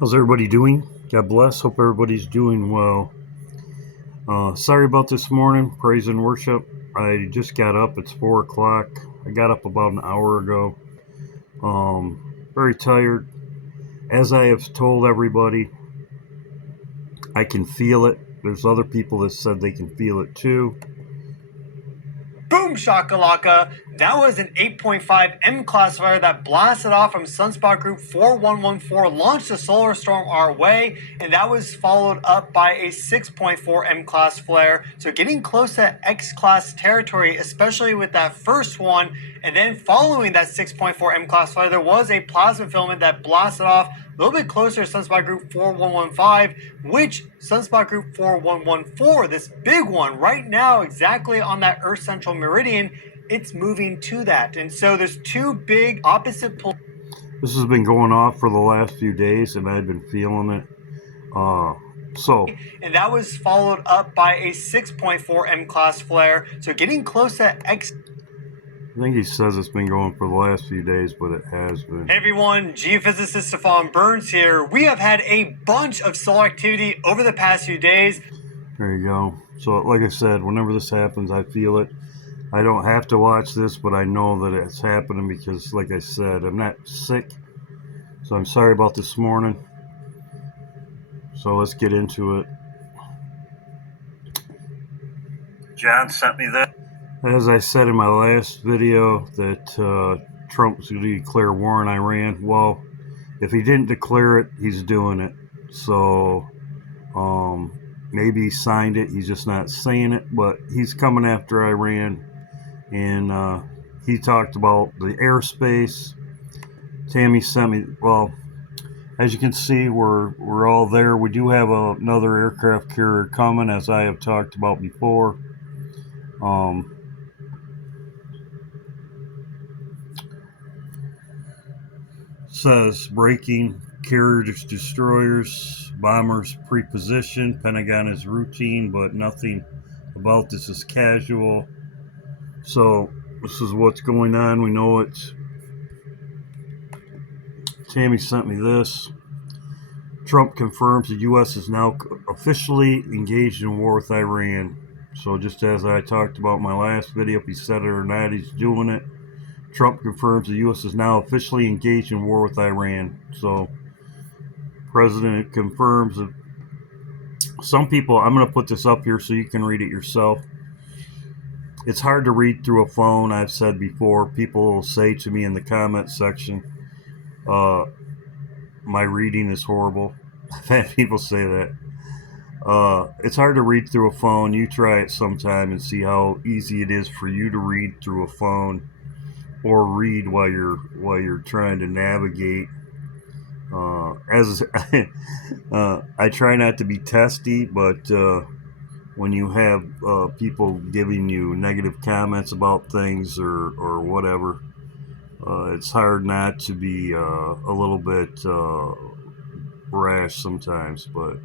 How's everybody doing? God bless. Hope everybody's doing well. Sorry about this morning. Praise and worship. I just got up. It's 4 o'clock. I got up about an hour ago. Very tired. As I have told everybody, I can feel it. There's other people that said they can feel it too. Boom shakalaka. That was an 8.5 M class flare that blasted off from Sunspot Group 4114, launched a solar storm our way, and that was followed up by a 6.4 M class flare. So getting close to X class territory, especially with that first one. And then following that 6.4 M class flare, there was a plasma filament that blasted off a little bit closer to Sunspot Group 4115, which Sunspot Group 4114, this big one right now, exactly on that Earth Central Meridian, it's moving to that. And so there's two big opposite poles. This has been going off for the last few days, and I've been feeling it. And that was followed up by a 6.4 M class flare. So getting close to X. I think he says it's been going for the last few days, but it has been. Hey everyone, geophysicist Stefan Burns here. We have had a bunch of solar activity over the past few days. There you go. So like I said, whenever this happens, I feel it. I don't have to watch this, but I know that it's happening because, like I said, I'm not sick. So I'm sorry about this morning. So let's get into it. John sent me that. As I said in my last video, that Trump was going to declare war on Iran. Well, if he didn't declare it, he's doing it. So maybe he signed it. He's just not saying it. But he's coming after Iran. And he talked about the airspace. Tammy sent me, well, as you can see, we're all there. We do have another aircraft carrier coming, as I have talked about before. Says breaking, carriers, destroyers, bombers pre-positioned. Pentagon is routine, but nothing about this is casual. So this is what's going on. We know it's. Tammy sent me this. Trump confirms the U.S. is now officially engaged in war with Iran. So just as I talked about in my last video, if he said it or not, he's doing it. Trump confirms the U.S. is now officially engaged in war with Iran. So President confirms that. Some people, I'm going to put this up here so you can read it yourself. It's hard to read through a phone. I've said before, people will say to me in the comment section, my reading is horrible. I've had people say that. It's hard to read through a phone. You try it sometime and see how easy it is for you to read through a phone, or read while you're trying to navigate. I try not to be testy, but when you have people giving you negative comments about things or whatever, it's hard not to be a little bit rash sometimes. But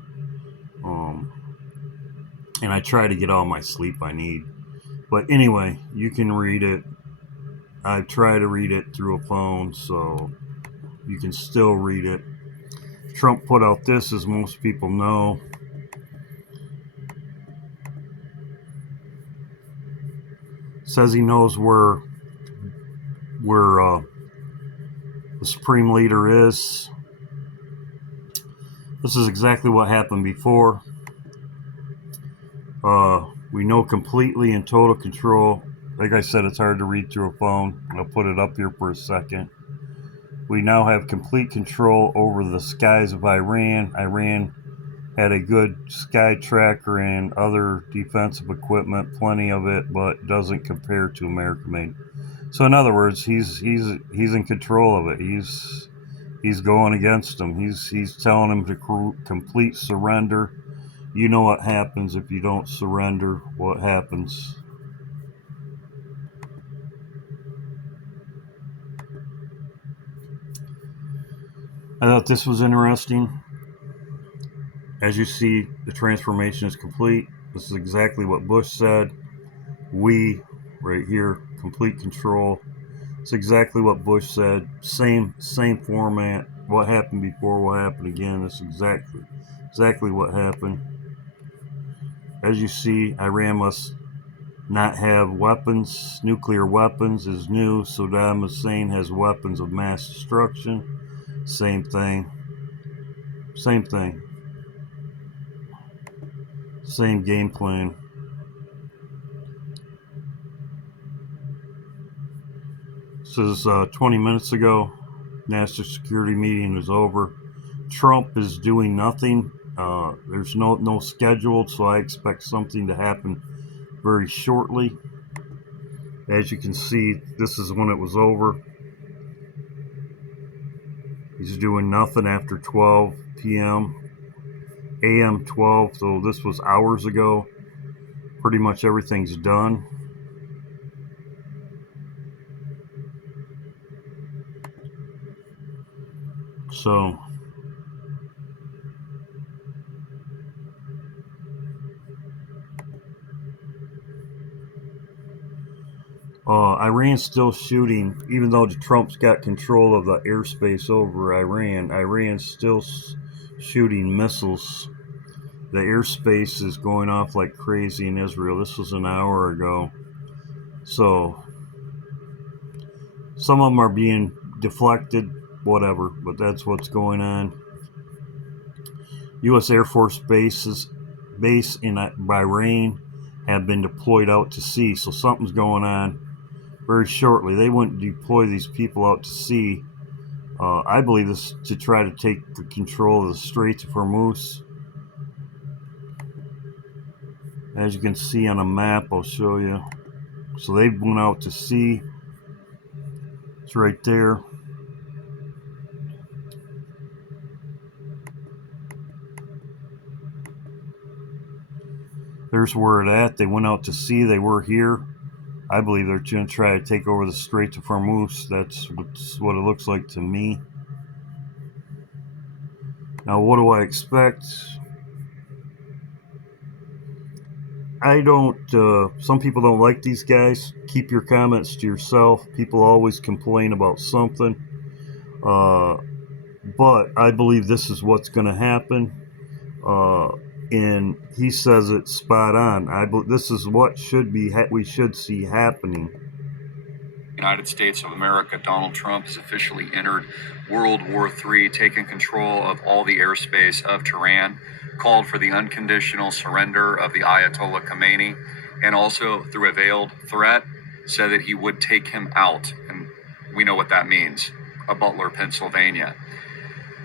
and I try to get all my sleep I need. But anyway, you can read it. I try to read it through a phone, so you can still read it. Trump put out this, as most people know. Says he knows where the Supreme Leader is. This is exactly what happened before. We know completely and total control. Like I said, it's hard to read through a phone. I'll put it up here for a second. We now have complete control over the skies of Iran. Iran had a good sky tracker and other defensive equipment, plenty of it, but doesn't compare to American made. So in other words, he's in control of it. He's going against them. He's telling them to complete surrender. You know what happens if you don't surrender. What happens? I thought this was interesting. As you see, the transformation is complete. This is exactly what Bush said. We, right here, complete control. It's exactly what Bush said. Same format. what happened before will happen again. That's exactly what happened. As you see, Iran must not have weapons. Nuclear weapons is new. Saddam Hussein has weapons of mass destruction. Same thing. Same thing. Same game plan. This is 20 minutes ago. National security meeting is over. Trump is doing nothing. There's no scheduled, so I expect something to happen very shortly. As you can see, this is when it was over. He's doing nothing after 12 p.m. AM 12, so this was hours ago. Pretty much everything's done. So Iran's still shooting, even though Trump's got control of the airspace over Iran. Iran's still shooting missiles. The airspace is going off like crazy in Israel. This was an hour ago. So some of them are being deflected, whatever, but that's what's going on. U.S. Air Force base in Bahrain have been deployed out to sea, so something's going on very shortly. They wouldn't deploy these people out to sea. I believe this to try to take the control of the Straits of Hormuz. As you can see on a map, I'll show you. So they went out to sea. It's right there. There's where it at. They went out to sea. They were here. I believe they're going to try to take over the Straits of Hormuz. That's what it looks like to me. Now, what do I expect? I don't, some people don't like these guys. Keep your comments to yourself. People always complain about something. But I believe this is what's going to happen. And he says it's spot on. This is what we should see happening. United States of America, Donald Trump has officially entered World War III, taken control of all the airspace of Tehran, called for the unconditional surrender of the Ayatollah Khomeini, and also, through a veiled threat, said that he would take him out. And we know what that means, a Butler, Pennsylvania.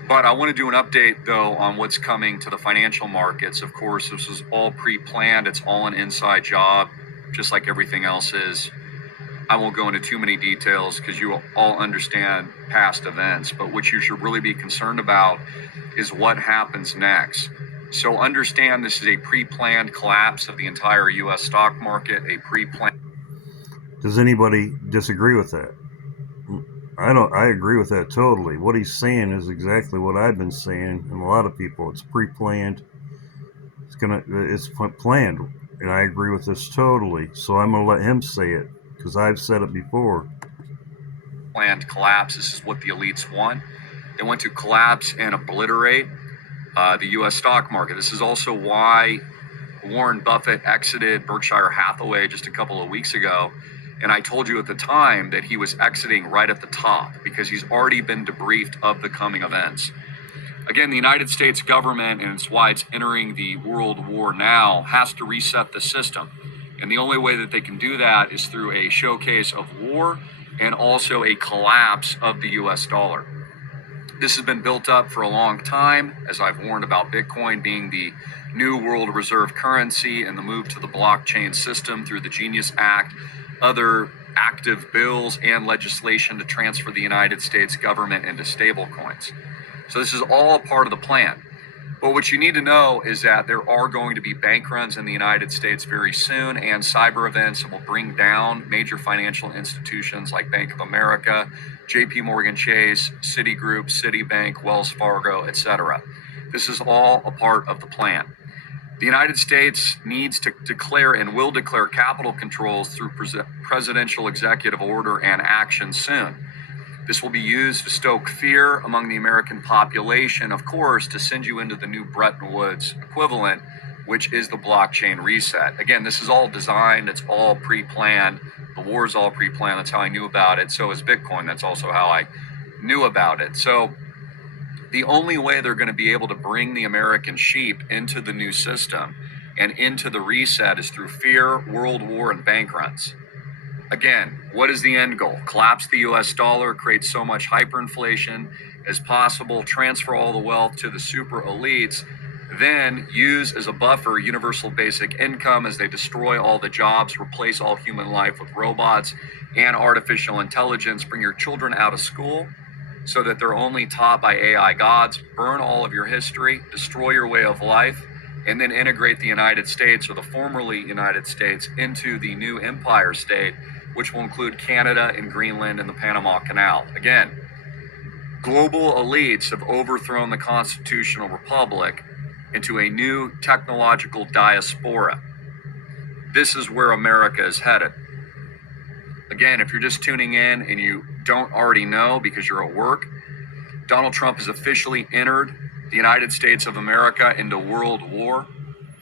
But I want to do an update, though, on what's coming to the financial markets. Of course, this was all pre-planned. It's all an inside job, just like everything else is. I won't go into too many details because you will all understand past events, but what you should really be concerned about is what happens next. So understand this is a pre-planned collapse of the entire U.S. stock market, a pre-planned. Does anybody disagree with that? I agree with that totally. What he's saying is exactly what I've been saying, and a lot of people. It's pre-planned. It's planned, and I agree with this totally. So I'm gonna let him say it because I've said it before. Planned collapse. This is what the elites want. They want to collapse and obliterate the U.S. stock market. This is also why Warren Buffett exited Berkshire Hathaway just a couple of weeks ago. And I told you at the time that he was exiting right at the top because he's already been debriefed of the coming events. Again, the United States government, and it's why it's entering the world war now, has to reset the system. And the only way that they can do that is through a showcase of war and also a collapse of the US dollar. This has been built up for a long time, as I've warned about Bitcoin being the new world reserve currency and the move to the blockchain system through the Genius Act, other active bills and legislation to transfer the United States government into stablecoins. So this is all part of the plan. But what you need to know is that there are going to be bank runs in the United States very soon and cyber events that will bring down major financial institutions like Bank of America, JP Morgan Chase, Citigroup, Citibank, Wells Fargo, etc. This is all a part of the plan. The United States needs to declare and will declare capital controls through presidential executive order and action soon. This will be used to stoke fear among the American population, of course, to send you into the new Bretton Woods equivalent, which is the blockchain reset. Again, this is all designed, it's all pre-planned. The war is all pre-planned. That's how I knew about it. So is Bitcoin. That's also how I knew about it. So the only way they're going to be able to bring the American sheep into the new system and into the reset is through fear, world war, and bank runs. Again, what is the end goal? Collapse the US dollar, create so much hyperinflation as possible, transfer all the wealth to the super elites, then use as a buffer universal basic income as they destroy all the jobs, replace all human life with robots and artificial intelligence, bring your children out of school so that they're only taught by AI gods, burn all of your history, destroy your way of life, and then integrate the United States, or the formerly United States, into the new empire state, which will include Canada and Greenland and the Panama Canal. Again, global elites have overthrown the constitutional republic into a new technological diaspora. This is where America is headed. Again, if you're just tuning in and you don't already know because you're at work, Donald Trump has officially entered the United States of America into world war,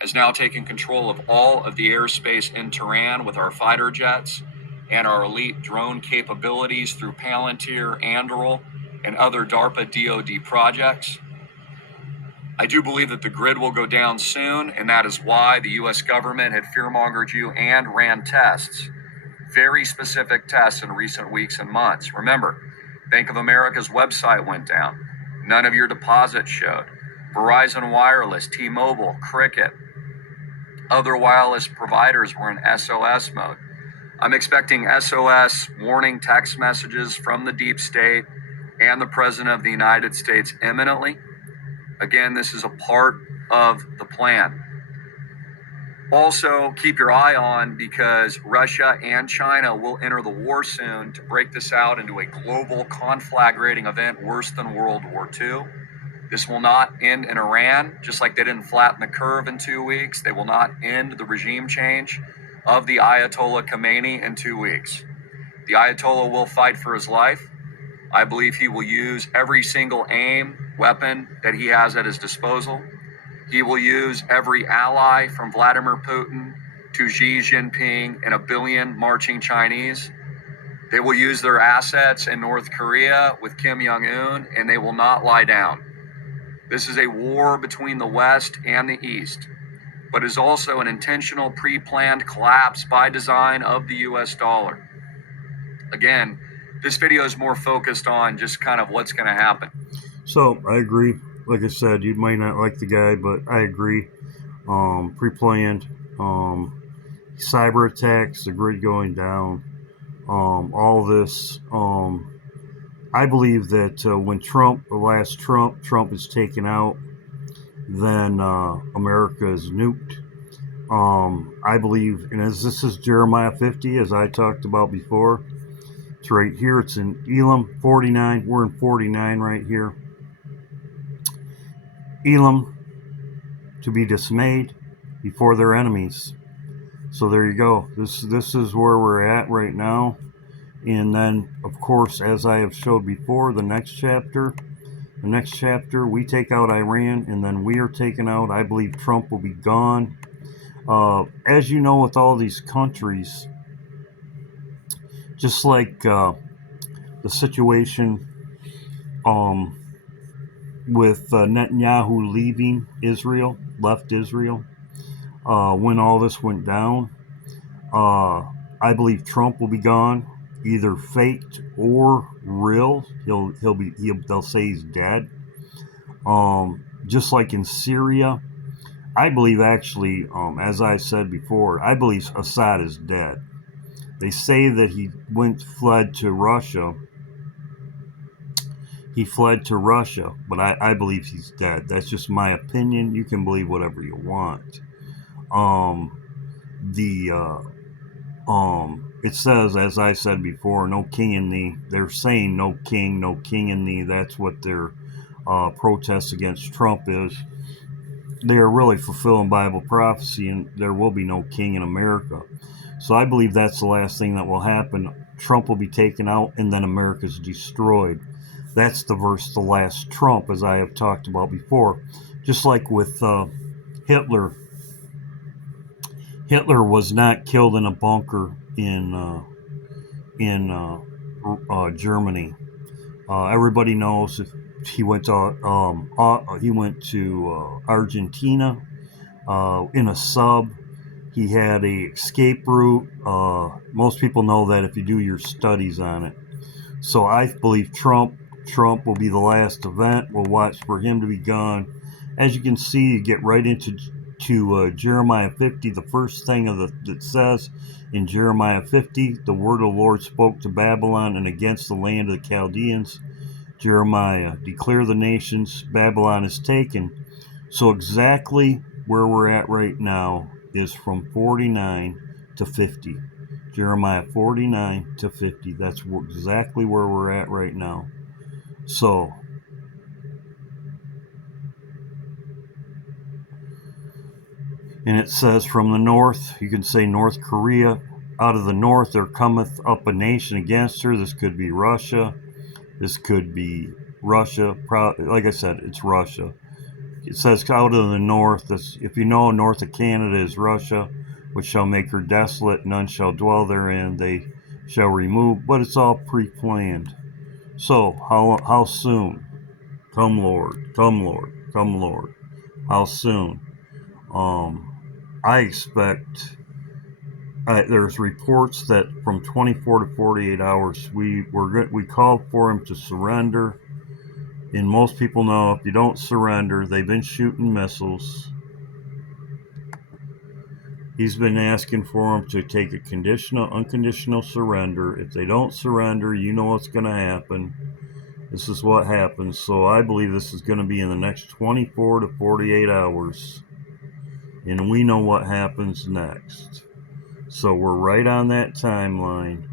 has now taken control of all of the airspace in Tehran with our fighter jets and our elite drone capabilities through Palantir, Anduril, and other DARPA DoD projects. I do believe that the grid will go down soon, and that is why the US government had fearmongered you and ran tests, very specific tests in recent weeks and months. Remember, Bank of America's website went down. None of your deposits showed. Verizon Wireless, T-Mobile, Cricket, other wireless providers were in SOS mode. I'm expecting SOS warning text messages from the deep state and the President of the United States imminently. Again, this is a part of the plan. Also, keep your eye on, because Russia and China will enter the war soon to break this out into a global conflagrating event worse than World War II. This will not end in Iran, just like they didn't flatten the curve in 2 weeks. They will not end the regime change of the Ayatollah Khomeini in 2 weeks. The Ayatollah will fight for his life. I believe he will use every single weapon that he has at his disposal. He will use every ally from Vladimir Putin to Xi Jinping and a billion marching Chinese. They will use their assets in North Korea with Kim Jong-un, and they will not lie down. This is a war between the West and the East, but is also an intentional pre-planned collapse by design of the US dollar. Again, this video is more focused on just kind of what's going to happen. So I agree. Like I said, you might not like the guy, but I agree. Pre-planned, cyber attacks, the grid going down, all this. I believe that when the last Trump is taken out, then America is nuked. I believe, and as this is Jeremiah 50, as I talked about before, it's right here. It's in Elam 49. We're in 49 right here. Elam, to be dismayed before their enemies. So there you go. This is where we're at right now. And then, of course, as I have showed before, the next chapter, we take out Iran, and then we are taken out. I believe Trump will be gone. As you know, with all these countries, just like the situation with Netanyahu leaving Israel, left Israel, when all this went down, I believe Trump will be gone, either faked or real. They'll say he's dead. Just like in Syria, I believe actually, as I said before, I believe Assad is dead. They say that he fled to Russia. He fled to Russia, but I believe he's dead. That's just my opinion. You can believe whatever you want. It says, as I said before, no king in thee. They're saying no king in thee. That's what their protest against Trump is. They are really fulfilling Bible prophecy, and there will be no king in America. So I believe that's the last thing that will happen. Trump will be taken out, and then America's destroyed. That's the verse, the last Trump, as I have talked about before. Just like with Hitler. Hitler was not killed in a bunker in Germany. Everybody knows if he went to Argentina in a sub. He had a escape route. Most people know that if you do your studies on it. So I believe Trump will be the last event. We'll watch for him to be gone. As you can see, you get right into Jeremiah 50. The first thing that says in Jeremiah 50, the word of the Lord spoke to Babylon and against the land of the Chaldeans. Jeremiah, declare the nations, Babylon is taken. So exactly where we're at right now is from 49 to 50. Jeremiah 49 to 50. That's exactly where we're at right now. So, and it says from the north, you can say North Korea. Out of the north there cometh up a nation against her. This could be Russia. This could be Russia. Like I said, it's Russia. It says out of the north, if you know, north of Canada is Russia, which shall make her desolate, none shall dwell therein, they shall remove, but it's all pre-planned. So, how soon? Come Lord, come Lord, come Lord. How soon? I expect, there's reports that from 24 to 48 hours, we called for him to surrender. And most people know if you don't surrender, they've been shooting missiles. He's been asking for them to take a unconditional surrender. If they don't surrender, you know what's going to happen. This is what happens. So I believe this is going to be in the next 24 to 48 hours. And we know what happens next. So we're right on that timeline.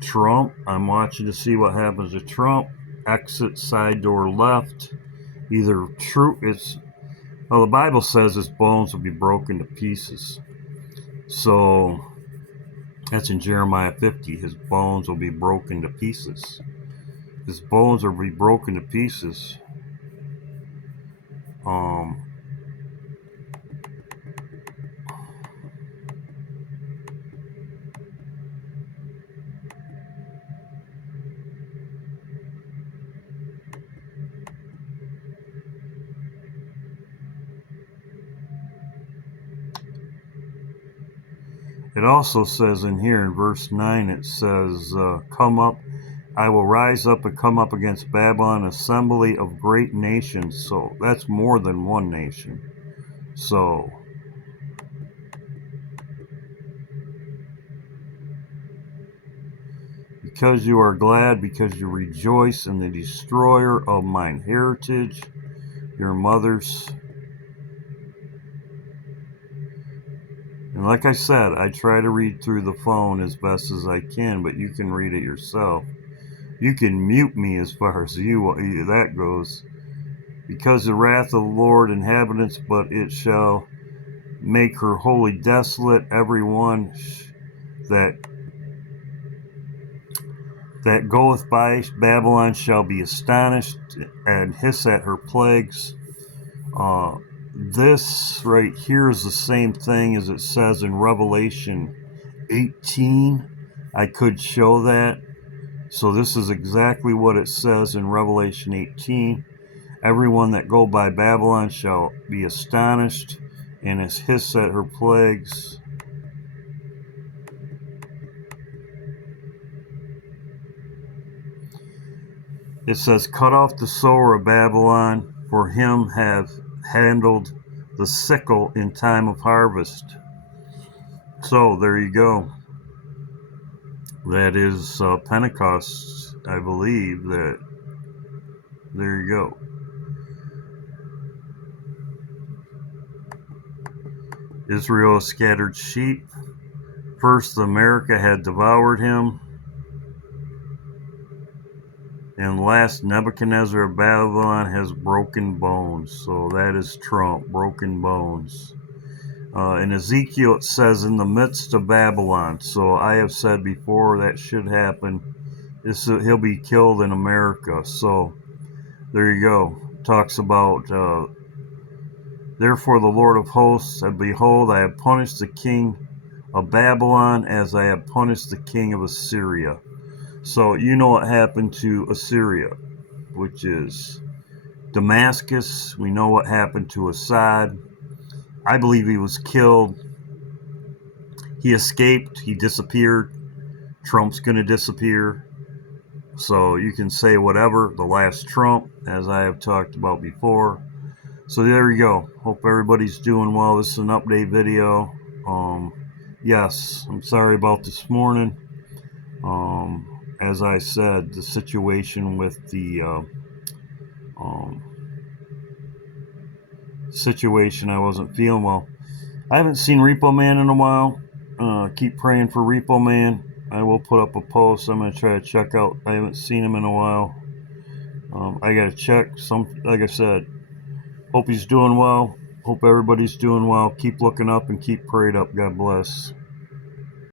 Trump, I'm watching to see what happens to Trump. Exit side door left. Either true, the Bible says his bones will be broken to pieces. So that's in Jeremiah 50. His bones will be broken to pieces. His bones will be broken to pieces. It also says in here in verse 9, it says, come up, I will rise up and come up against Babylon, assembly of great nations. So that's more than one nation. So because you are glad, because you rejoice in the destroyer of mine heritage, your mothers. And like I said, I try to read through the phone as best as I can, but you can read it yourself. You can mute me as far as that goes. Because the wrath of the Lord inhabitants, but it shall make her wholly desolate. Everyone that goeth by Babylon shall be astonished and hiss at her plagues. This right here is the same thing as it says in Revelation 18. I could show that. So this is exactly what it says in Revelation 18. Everyone that go by Babylon shall be astonished and is hiss at her plagues. It says, cut off the sower of Babylon, for him have handled the sickle in time of harvest. So there you go. That is Pentecost, I believe. There you go. Israel scattered sheep. First America had devoured him. And last, Nebuchadnezzar of Babylon has broken bones. So that is Trump, broken bones. In Ezekiel, it says in the midst of Babylon. So I have said before that should happen. He'll be killed in America. So there you go. Talks about, therefore the Lord of hosts said, behold, I have punished the king of Babylon as I have punished the king of Assyria. So you know what happened to Assyria, which is Damascus. We know what happened to Assad. I believe he was killed. He escaped. He disappeared. Trump's going to disappear. So you can say whatever, the last Trump, as I have talked about before. So there you go. Hope everybody's doing well. This is an update video. Yes, I'm sorry about this morning. As I said, the situation with the situation, I wasn't feeling well. I haven't seen Repo Man in a while. Keep praying for Repo Man. I will put up a post. I'm going to try to check out. I haven't seen him in a while. I got to check. Like I said, hope he's doing well. Hope everybody's doing well. Keep looking up and keep prayed up. God bless.